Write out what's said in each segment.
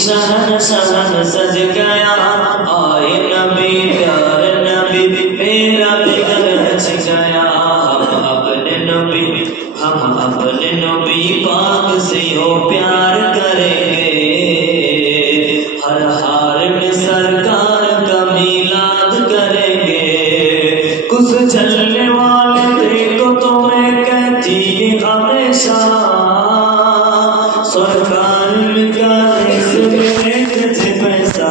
शहन सज गया आए नबी प्यारे नबी मेरा बिगड़ रच गया हम अपने नबी पाक से हो प्यार करेंगे हर हाल में सरकार का मिलाद करेंगे कुछ चलने वाले देखो तो मैं कहती हमेशा सरकार का पैसा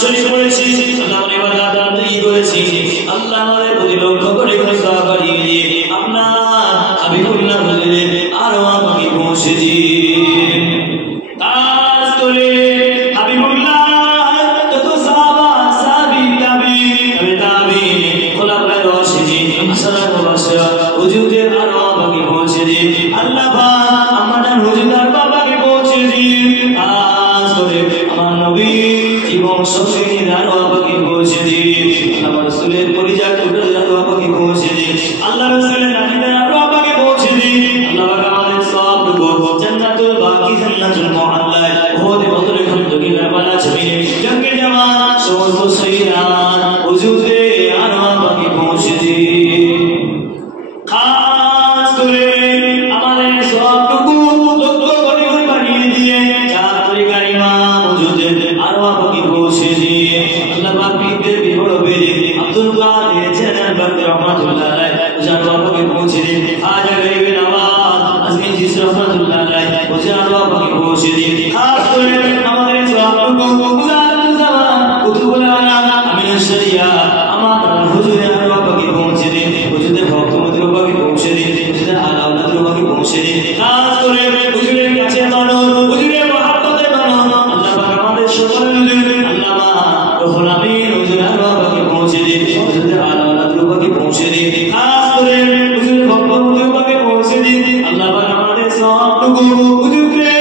শরীফ পড়েছি করেছি, আল্লাহ আমার ইবাদত বন্দেগী করেছি, আল্লাহ আমাদের প্রতি লক্ষ্য করে করে সওয়াব বাড়িয়ে দিয়ে আপনার হাবিবুল্লাহ হুজুরের আরওয়াহ পাকে পৌঁছে দিন। কাজ করে হাবিবুল্লাহ যত সাহাবা সাহাবী তাবিঈন খোলাফায়ে রাশিদিন আশরাফুল মুবাশশিরা হুজুরদের আরওয়াহ পাকে পৌঁছে দিন। আল্লাহ পাক আমাদের হুজুরদের পাকে পৌঁছে দিন। কাজ করে আমার নবী জীবন সঙ্গীর আরওয়াহ পাকে পৌঁছে দিন। আমার রাসূলের পরিচয় টুকরোর আরওয়াহ পাকে পৌঁছে দিন। আল্লাহ রাসূলের নামীদের আরওয়াহ পাকে পৌঁছে দিন। আল্লাহ পাক আমাদের সওয়াবটুকু জান্নাতুল বাকি জান্নাতুল মুআল্লায় ওহদে বদরে খন্দকে কারবালা জমিনে জঙ্গে জামাত সমস্ত শহীদান হুজুরদের আরওয়াহ পাকে পৌঁছে দিন। খাস করে আমাদের সওয়াবটুকু লক্ষ কোটি গুণ বাড়িয়ে দিয়ে চাঁদপুরি কারিমা হুজুরদের আরওয়াহ পাকে পৌঁছে দিয়ে আল্লাহ পাক পীরদের বিবড় বেরে আব্দুল কাদের জিলানী বাকরি রহমাতুল্লাহ আলাইহি হুজুর আরওয়াহ পাকে পৌঁছে দিন। খাজা গরিব নওয়াজ আজমির চিশতি রহমাতুল্লাহ আলাইহি হুজুর আরওয়াহ পাকে পৌঁছে দিন। খাস করে আমাদের সওয়াবটুকু মুজাহিদুল জামান কুতুবুল আলাম আমিনুশ শরিয়া আমাদের হুজুরের আরওয়াহ পাকে পৌঁছে দিন। হুজুরদের ভক্তদের পাকে পৌঁছে দিন। হুজুরদের আলাউলাদের পাকে পৌঁছে দিন। খাস করে হুজুরের কাছে মানো, হুজুরের মহব্বতে মানো। আল্লাহ পাক আমাদের সকল হুজুর আল্লামা রুহুল আমিন হুজুরের আরওয়াহ পাকে পৌঁছে দিন। হুজুরদের আলাউলাদের পাকে পৌঁছে দিন। খাস করে হুজুরের ভক্তদের পাকে পৌঁছে দিন। আল্লাহ পাক আমাদের সওয়াবটুকু হুজুরকে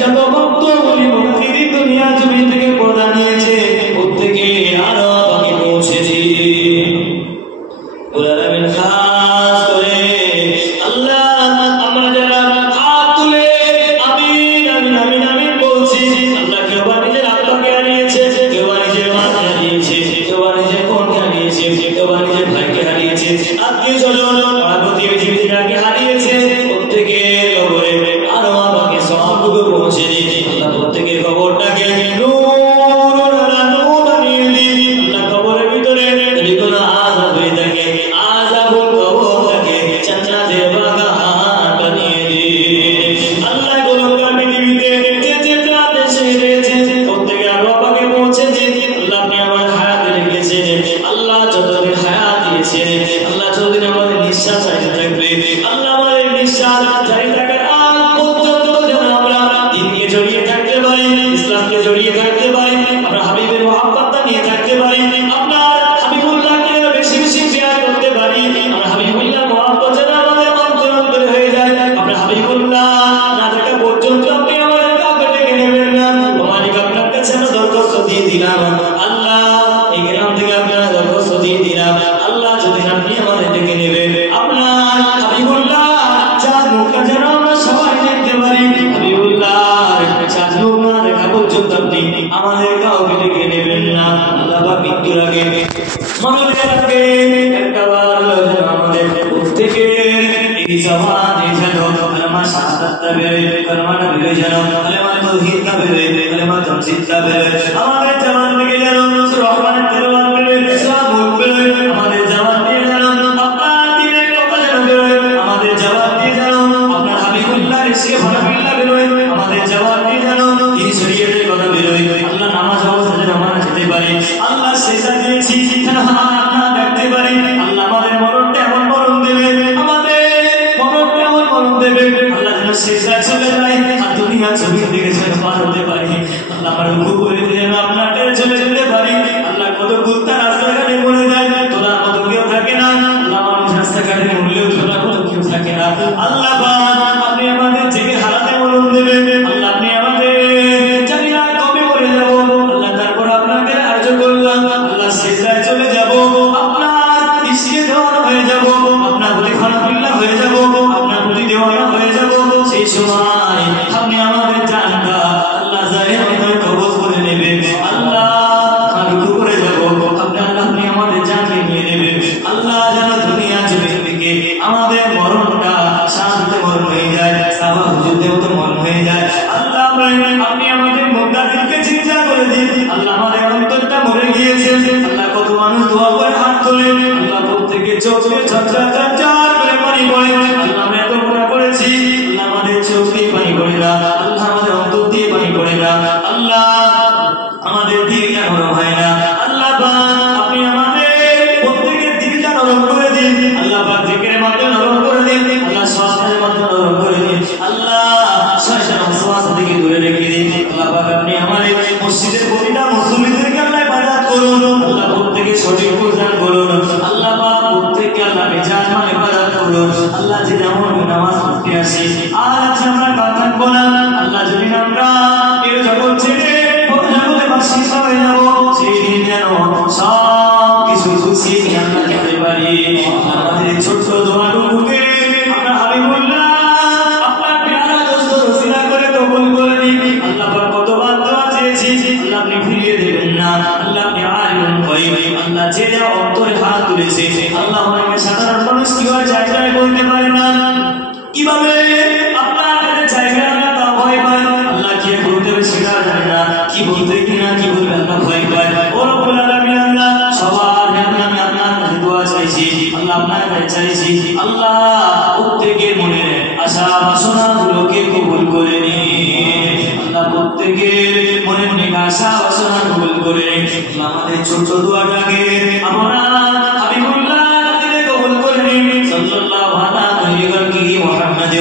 যত ভক্ত বলি মুক্তিদি দুনিয়া জমিন থেকে পর্দা নিয়েছে প্রত্যেকে আরওয়াহ পাকে পৌঁছে দিন। আলামিন খাস করে আল্লাহ আমরা যারা হাত তুলে আমিন আমিন আমিন আমিন বলছি, আল্লাহ কেউ বা নিজের আত্মাকে হারিয়েছে, কেউ বা নিজের মাকে হারিয়েছে, কেউ বা নিজের বোনকে হারিয়েছে, কেউ বা নিজের ভাইকে হারিয়েছে, আত্মীয় স্বজন পাড়া প্রতিবেশীকে হারিয়েছে। প্রত্যেকে কবরে আরওয়াহ পাকে সওয়াবটুকু পৌঁছে দিন। আল্লাহ প্রত্যেকের কবরটাকে নূর আলা নূর বানিয়ে দিন। আল্লাহ কবরের ভিতরে যদি কোনো আযাব হয়ে থাকে আযাবুল কবরটাকে জান্নাতের বাগান বানিয়ে দিন। আল্লাহ গোলকার পৃথিবীতে যে যেটা দেশে রয়েছে প্রত্যেকে আরওয়াহ পাকে পৌঁছে দিন। আল্লাহ আপনি আমার হায়াত রেখেছেন, আল্লাহ যতদিন হায়াত দিয়েছেন, আল্লাহ যতদিন আমাদের নিঃশ্বাস জারি থাকবে, আল্লাহ আমাদের নিঃশ্বাস জারি থাকার আগ পর্যন্ত যেন আমরা দ্বীনকে জড়িয়ে থাকতে পারি, ইসলামকে জড়িয়ে থাকতে পারি, আমরা হাবিবের মহব্বতটা নিয়ে থাকতে পারি, আপনার হাবিবুল্লাহকে বেশি বেশি প্যার করতে পারি, আমরা হাবিবুল্লাহ মহব্বত যেন আমাদের অন্তরে হয়ে যায়। আমরা হাবিবুল্লাহ না থাকা পর্যন্ত আপনি আমাদের কাউকে ডেকে নেবেন না। আমাদের আপনার কাছে আমরা দরখাস্ত দিয়ে দিলাম, আল্লাহ এই গ্রাম থেকে আপনারা দরখাস্ত দিয়ে দিলাম, আল্লাহ যদি আপনি আমাদের ডেকে নেবেন, আপনার হাবিবুল্লাহ চাঁদ মুখটা যেন আমরা সবাই দেখতে পারি। হাবিবুল্লাহ চাঁদ মুখ না দেখা পর্যন্ত আপনি আমাদের কাউকে ডেকে নেবেন না। আল্লাহ পাক মৃত্যুর আগে মরণের আগে একটা বার যেন আমাদের প্রত্যেকের এই জবানে যেন কালেমা শাহাদাতটা বেরোয়, কালেমাটা বেরোয়, যেন কালেমা তাওহীদটা বেরোয়, কালেমা তামসিদটা বেরোয়। আমাদের জবান থেকে যেন রহমানের তেলাওয়াত বেরোয়, সাবুক বেরোয়। আমাদের জবান দিয়ে যেন আপনার দ্বীনের কথা যেন বেরোয়। আমাদের জবান দিয়ে যেন আপনার হাবিবুল্লাহর ইশকে ভারাবিল্লাহ বেরোয়। আমাদের জবান দিয়ে যেন এই শরীয়তের কথা বেরোয়। আল্লাহ নামাজ অবস্থায় যেন আমরা যেতে পারি, আল্লাহ সেজদা দিয়েছি যেন আমরা দেখতে পারি। আল্লাহ আমাদের মরণটা এমন মরণ দেবে, আমাদের মরণটা এমন মরণ দেবে, আল্লাহ যেন সেজদায় চলে যায় আর দুনিয়া জমিন থেকে যেন পার হতে পারি। আল্লাহ আমার রুকু করে যেন আপনার কাছে চলে যেতে পারি। আল্লাহ কত কুত্তা রাস্তাঘাটে মরে যায়, তোরা কত কেউ থাকে না। আল্লাহ মানুষ রাস্তাঘাটে মরলেও তোরা কত কেউ থাকে না। আল্লাহ আপনি আমাদের জেগে হারাতে মরণ দেবেন। আল্লাহ আপনি আমাদের জানি না কবে মরে যাবো, আল্লাহ তারপর আপনাকে আর্য করলাম, আল্লাহ সেজদায় চলে যাবো। আলিমুল গায়ব আল্লাহ জেনে অন্তরে হাত তুলেছে আল্লাহ অনেকে সাধারণ মানুষ কিভাবে জায়গায় বলতে পারে না কিভাবে আপনার কাছে জায়গা না তা ভয় পায় আল্লাহ কি বলতে হবে সেটা জানে না কি বলতে কিনা কি বলবে আল্লাহ ভয় পায় ও রব্বুল আলামিন আল্লাহ সবার নামে আপনার কাছে দোয়া চাইছি আল্লাহ আপনার কাছে চাইছি আল্লাহ প্রত্যেকের মনে আশা বাসনাগুলোকে কবুল করে নিন আল্লাহ প্রত্যেকের মনের নেক আশা বাসনা কবুল করে নিন আমাদের ছোট দোয়াটাকে আমরা হাবিবুল্লাহ কবুল করে নিন সাল্লাল্লাহু আলাইহি ওয়া সাল্লাম মুহাম্মাদ